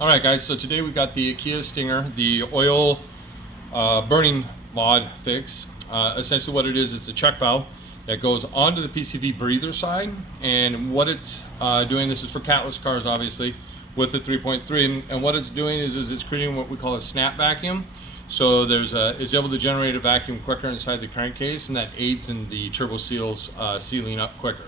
All right, guys, so today we got the Kia Stinger, the oil burning mod fix. Essentially what it is a check valve that goes onto the PCV breather side, and what it's doing, this is for catless cars obviously, with the 3.3, and what it's doing is it's creating what we call a snap vacuum. So it's able to generate a vacuum quicker inside the crankcase, and that aids in the turbo seals sealing up quicker.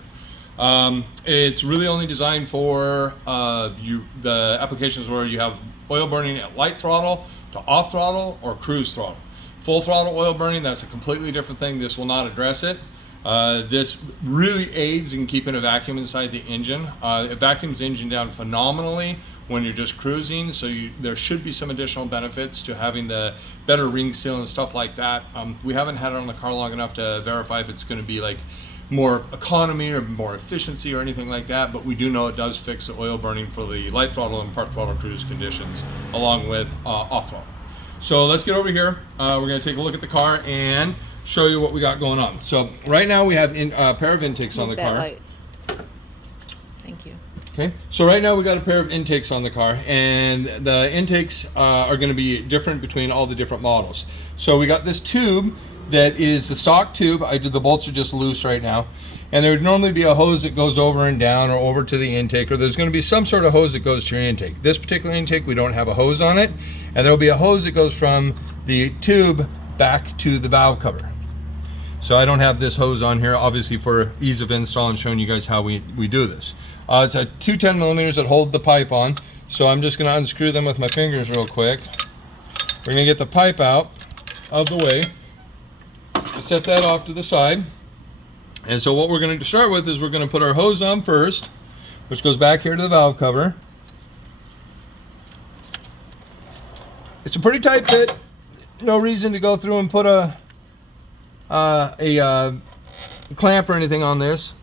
It's really only designed for the applications where you have oil burning at light throttle to off throttle or cruise throttle. Full throttle oil burning, that's a completely different thing. This will not address it. This really aids in keeping a vacuum inside the engine. It vacuums the engine down phenomenally when you're just cruising, so there should be some additional benefits to having the better ring seal and stuff like that. We haven't had it on the car long enough to verify if it's going to be like more economy or more efficiency or anything like that, but we do know it does fix the oil burning for the light throttle and part throttle cruise conditions, along with off throttle. So let's get over here. We're going to take a look at the car and show you what we got going on. So right now we have a pair of intakes on the car. Light. Thank you. Okay, so right now we got a pair of intakes on the car, and the intakes are going to be different between all the different models. So we got this tube that is the stock tube. The bolts are just loose right now, and there would normally be a hose that goes over and down or over to the intake, or there's going to be some sort of hose that goes to your intake. This particular intake, we don't have a hose on it, and there'll be a hose that goes from the tube back to the valve cover. So I don't have this hose on here, obviously for ease of install and showing you guys how we do this. It's a 210 millimeters that hold the pipe on, so I'm just going to unscrew them with my fingers real quick. We're going to get the pipe out of the way, set that off to the side, and so what we're going to start with is we're going to put our hose on first, which goes back here to the valve cover. It's a pretty tight fit, no reason to go through and put a clamp or anything on this.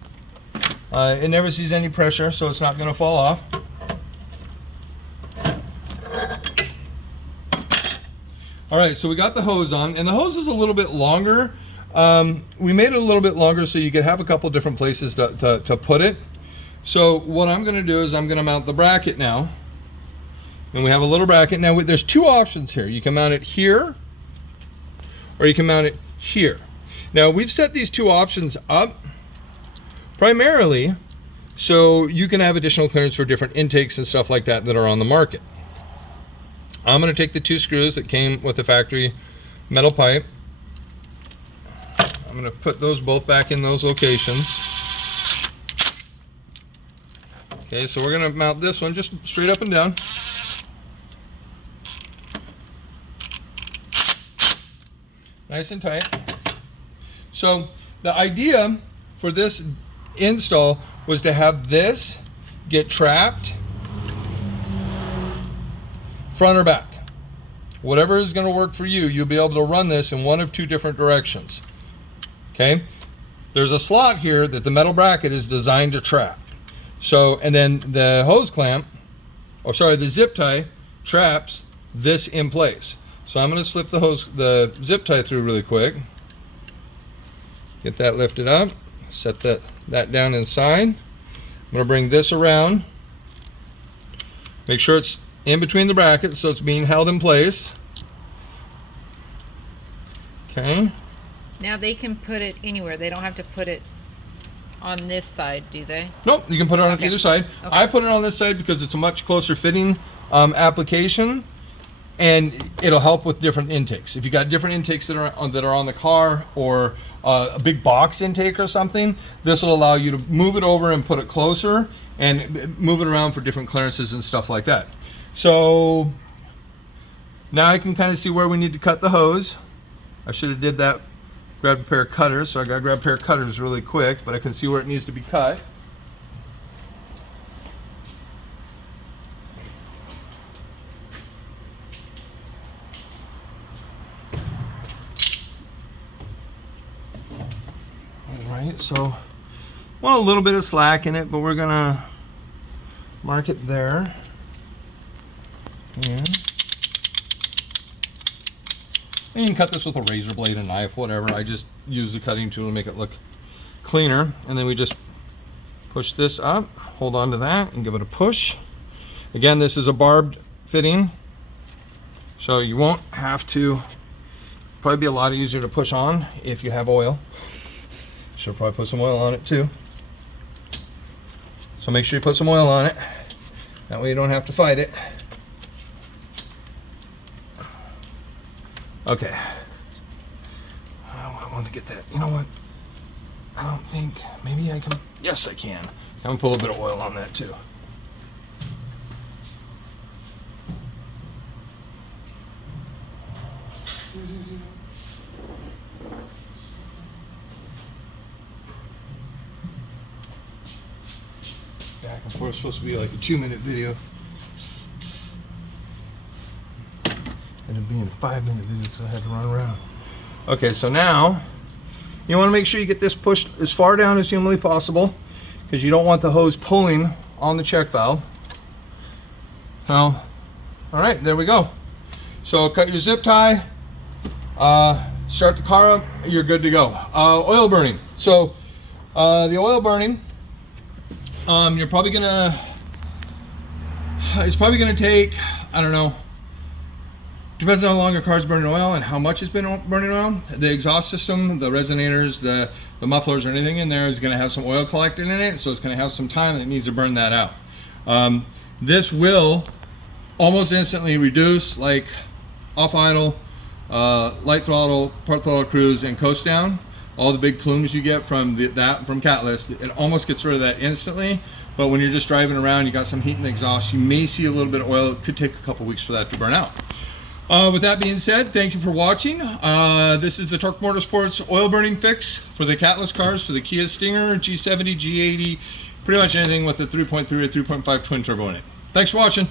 It never sees any pressure, so it's not going to fall off. All right, so we got the hose on, and the hose is a little bit longer. We made it a little bit longer so you could have a couple different places to put it. So what I'm going to do is I'm going to mount the bracket now, and we have a little bracket. Now there's two options here. You can mount it here, or you can mount it here. Now we've set these two options up primarily so you can have additional clearance for different intakes and stuff like that are on the market. I'm going to take the two screws that came with the factory metal pipe. I'm going to put those both back in those locations. Okay, so we're going to mount this one just straight up and down. Nice and tight. So the idea for this install was to have this get trapped front or back. Whatever is going to work for you, you'll be able to run this in one of two different directions. Okay, there's a slot here that the metal bracket is designed to trap. So, and then the hose clamp, or sorry, the zip tie traps this in place. So I'm going to slip the zip tie through really quick. Get that lifted up, set that down inside. I'm going to bring this around. Make sure it's in between the brackets so it's being held in place. Okay. Now they can put it anywhere. They don't have to put it on this side, do they? Nope, you can put it on either side. Okay. I put it on this side because it's a much closer fitting application, and it'll help with different intakes. If you got different intakes that are on the car, or a big box intake or something, this will allow you to move it over and put it closer and move it around for different clearances and stuff like that. So now I can kind of see where we need to cut the hose. I should have did that, grabbed a pair of cutters, so I gotta grab a pair of cutters really quick, but I can see where it needs to be cut. Alright, so want a little bit of slack in it, but we're gonna mark it there. And you can cut this with a razor blade, a knife, whatever. I just use the cutting tool to make it look cleaner. And then we just push this up, hold on to that, and give it a push. Again, this is a barbed fitting, so you won't have to. Probably be a lot easier to push on if you have oil. Should probably put some oil on it too. So make sure you put some oil on it. That way you don't have to fight it. Okay. I want to get that. You know what? I don't think. Maybe I can. Yes, I can. I'm gonna put a little bit of oil on that too. Back and forth. It's supposed to be like a 2-minute video. It'll be in a 5-minute video because I had to run around. Okay, so now you want to make sure you get this pushed as far down as humanly possible because you don't want the hose pulling on the check valve. So, all right, there we go. So cut your zip tie, start the car up, you're good to go. Oil burning. So the oil burning, you're probably gonna, it's probably gonna take, I don't know, depends on how long your car's burning oil and how much it's been burning oil. The exhaust system, the resonators, the mufflers, or anything in there is going to have some oil collected in it, so it's going to have some time that it needs to burn that out. This will almost instantly reduce, like off idle, light throttle, part throttle cruise, and coast down. All the big plumes you get from from Catalyst, it almost gets rid of that instantly. But when you're just driving around, you got some heat in the exhaust, you may see a little bit of oil. It could take a couple weeks for that to burn out. With that being said, thank you for watching. This is the Torque Motorsports oil burning fix for the Catalyst cars, for the Kia Stinger, G70, G80, pretty much anything with the 3.3 or 3.5 twin turbo in it. Thanks for watching.